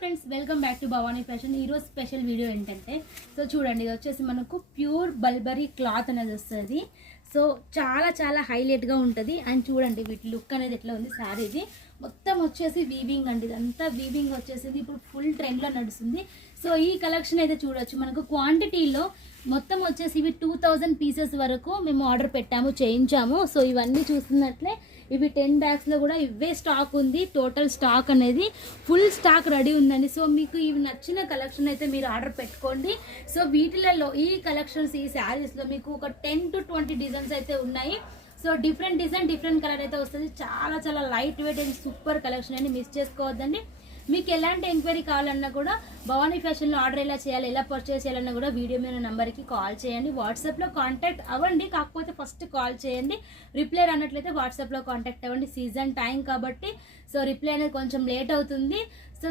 Friends, welcome back to Bhavani fashion. ఈరోజు special video ఏంటంటే, so చూడండి, ఇది వచ్చేసి మనకు ప్యూర్ బల్బరీ క్లాత్ అనేది వస్తుంది. సో చాలా చాలా హైలైట్గా ఉంటుంది. అండ్ చూడండి వీటి లుక్ అనేది ఎట్లా ఉంది. శారీది మొత్తం వచ్చేసి వీవింగ్ అండి, ఇదంతా వీవింగ్ వచ్చేసింది. ఇప్పుడు ఫుల్ ట్రెండ్లో నడుస్తుంది. సో ఈ కలెక్షన్ అయితే చూడొచ్చు. మనకు క్వాంటిటీలో మొత్తం వచ్చేసి ఇవి 2000 పీసెస్ వరకు మేము ఆర్డర్ పెట్టాము, చేయించాము. సో ఇవన్నీ చూస్తున్నట్లే ఇవి 10 బ్యాగ్స్లో కూడా ఇవే స్టాక్ ఉంది. టోటల్ స్టాక్ అనేది ఫుల్ స్టాక్ రెడీ ఉందండి. సో మీకు ఇవి నచ్చిన కలెక్షన్ అయితే మీరు ఆర్డర్ పెట్టుకోండి. సో వీటిలలో ఈ కలెక్షన్స్, ఈ శారీస్లో మీకు ఒక 10 to 20 డిజైన్స్ అయితే ఉన్నాయి. So different design, different colour అయితే వస్తుంది. చాలా చాలా light weight and super collection అని మిస్ చేసుకోవద్దండి. మీకు ఎలాంటి ఎంక్వైరీ కావాలన్నా కూడా భవానీ ఫ్యాషన్లో ఆర్డర్ ఎలా చేయాలి, ఎలా పర్చేస్ చేయాలన్నా కూడా వీడియో మీద నెంబర్కి కాల్ చేయండి. వాట్సాప్లో కాంటాక్ట్ అవ్వండి, కాకపోతే ఫస్ట్ కాల్ చేయండి. రిప్లై అన్నట్లయితే వాట్సాప్లో కాంటాక్ట్ అవ్వండి. సీజన్ టైం కాబట్టి సో రిప్లై అనేది కొంచెం లేట్ అవుతుంది. సో